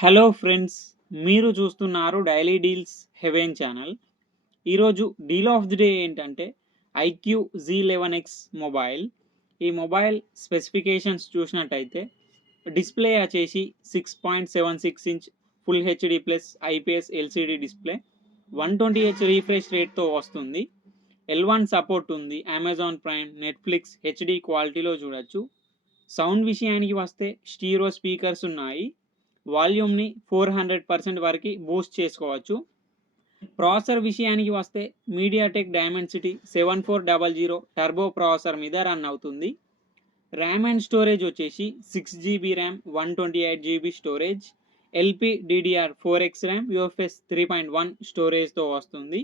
Hello friends, మీరు చూస్తున్నారు daily deals heaven channel. ఈరోజు డీల్ ఆఫ్ ది డే ఏంటంటే ఐక్యూ Z11X మొబైల్. ఈ మొబైల్ స్పెసిఫికేషన్స్ చూసినట్టయితే డిస్ప్లే వచ్చేసి 6.76 inch full HD plus IPS LCD display, 120Hz refresh రేట్తో వస్తుంది. L1 సపోర్ట్ ఉంది. అమెజాన్ ప్రైమ్, నెట్ఫ్లిక్స్ హెచ్డి క్వాలిటీలో చూడొచ్చు. సౌండ్ విషయానికి వస్తే స్టీరో స్పీకర్స్ ఉన్నాయి. వాల్యూమ్ని 400% వరకు బూస్ట్ చేసుకోవచ్చు. ప్రాసెసర్ విషయానికి వస్తే మీడియాటెక్ డైమెన్సిటీ 7400 టర్బో ప్రాసెసర్ మీద రన్ అవుతుంది. ర్యామ్ అండ్ స్టోరేజ్ వచ్చేసి 6GB RAM, 128GB storage, LPDDR4X RAM, UFS 3.1 స్టోరేజ్తో వస్తుంది.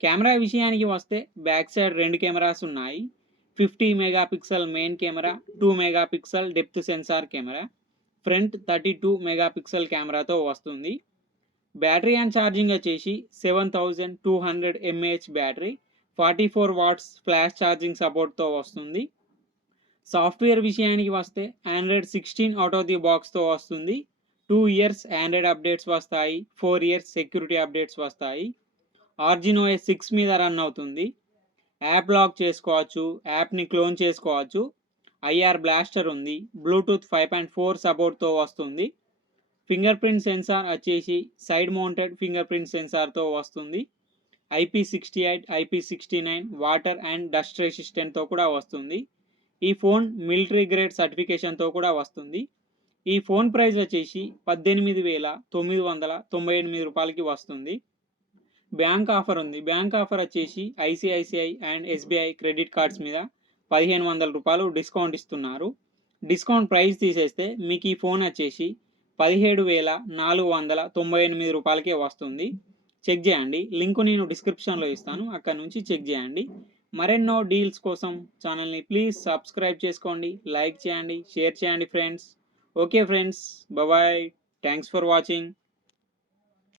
కెమెరా విషయానికి వస్తే బ్యాక్ సైడ్ 2 కెమెరాస్ ఉన్నాయి. 50 megapixel main camera, 2 megapixel depth sensor camera, front 32 megapixel కెమెరాతో వస్తుంది. బ్యాటరీ అండ్ ఛార్జింగ్ వచ్చేసి 7200 mAh battery, 44 watts flash charging సపోర్ట్తో వస్తుంది. సాఫ్ట్వేర్ విషయానికి వస్తే ఆండ్రాయిడ్ 16 అవుట్ ఆఫ్ ది బాక్స్తో వస్తుంది. 2 ఇయర్స్ ఆండ్రాయిడ్ అప్డేట్స్ వస్తాయి, 4 ఇయర్స్ సెక్యూరిటీ అప్డేట్స్ వస్తాయి. Arduino 6 మీద రన్ అవుతుంది. యాప్ లాక్ చేసుకోవచ్చు, యాప్ని క్లోన్ చేసుకోవచ్చు. ఐఆర్ బ్లాస్టర్ ఉంది. బ్లూటూత్ 5.4 సపోర్ట్తో వస్తుంది. ఫింగర్ ప్రింట్ సెన్సార్ వచ్చేసి సైడ్ మౌంటెడ్ ఫింగర్ ప్రింట్ సెన్సార్తో వస్తుంది. IP68, IP69 water and dust రెసిస్టెంట్తో కూడా వస్తుంది. ఈ ఫోన్ మిలిటరీ గ్రేడ్ సర్టిఫికేషన్తో కూడా వస్తుంది. ఈ ఫోన్ ప్రైస్ వచ్చేసి 18,998 రూపాయలకి వస్తుంది. బ్యాంక్ ఆఫర్ ఉంది. బ్యాంక్ ఆఫర్ వచ్చేసి ICICI and SBI credit cards మీద 1500 రూపాయలు డిస్కౌంట్ ఇస్తున్నారు. డిస్కౌంట్ ప్రైస్ తీసేస్తే మీకు ఈ ఫోన్ వచ్చేసి 17,498 రూపాయలకే వస్తుంది. చెక్ చేయండి. లింక్ నేను డిస్క్రిప్షన్లో ఇస్తాను, అక్కడ నుంచి చెక్ చేయండి. మరెన్నో డీల్స్ కోసం ఛానల్ని ప్లీజ్ సబ్స్క్రైబ్ చేసుకోండి, లైక్ చేయండి, షేర్ చేయండి friends. Okay friends, bye. Thanks for watching.